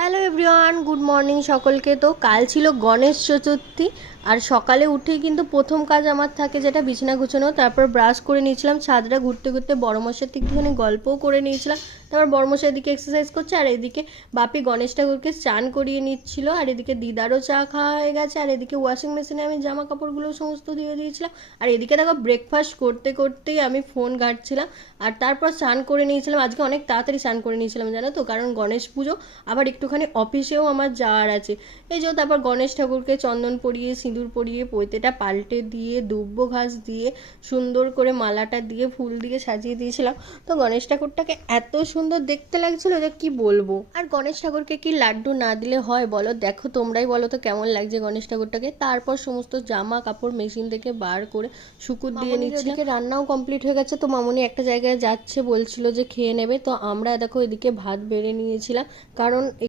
Hello everyone, good morning সকলকে। তো কাল ছিল গণেশ চতুর্থী, আর সকালে উঠেই কিন্তু প্রথম কাজ আমার থাকে যেটা বিছানা গুছানো। তারপর ব্রাশ করে নিয়েছিলাম, ছাদটা ঘুরতে ঘুরতে বড়মশাইয়ের থেকে একটুখানি গল্পও করে নিয়েছিলাম। তারপর বড়মশাই এদিকে এক্সারসাইজ করছে, আর এদিকে বাপি গণেশ ঠাকুরকে চান করিয়ে নিচ্ছিল, আর এদিকে দিদারও চা খাওয়া হয়ে গেছে, আর এদিকে ওয়াশিং মেশিনে আমি জামা কাপড়গুলো সমস্ত দিয়ে দিয়েছিলাম। আর এদিকে দেখো ব্রেকফাস্ট করতে করতেই আমি ফোন ঘাঁটছিলাম, আর তারপর স্নান করে নিয়েছিলাম। আজকে অনেক তাড়াতাড়ি স্নান করে নিয়েছিলাম জানো তো, কারণ গণেশ পুজো, আবার একটুখানি অফিসেও আমার যাওয়ার আছে। এই যে তারপর গণেশ ঠাকুরকে চন্দন পরিয়ে সিঁদুর পরিয়ে পৈতেটা পাল্টে দিয়ে দুব্বো ঘাস দিয়ে সুন্দর করে মালাটা দিয়ে ফুল দিয়ে সাজিয়ে দিয়েছিলাম। তো গণেশ ঠাকুরটাকে এত সুন্দর দেখতে লাগছিল যে কি বলবো। আর গণেশ ঠাকুরকে কি লাড্ডু না দিলে হয় বলো? দেখো তোমরাই বলো তো কেমন লাগছে গণেশ ঠাকুরটাকে। তারপর সমস্ত জামা কাপড় মেশিন থেকে বার করে শুকুর দিয়ে নিচ্ছি। এদিকে রান্নাও কমপ্লিট হয়ে গেছে, তো মামুনি একটা জায়গায় যাচ্ছে, বলছিল যে খেয়ে নেবে। তো আমরা দেখো এদিকে ভাত বেড়ে নিয়েছিলাম, কারণ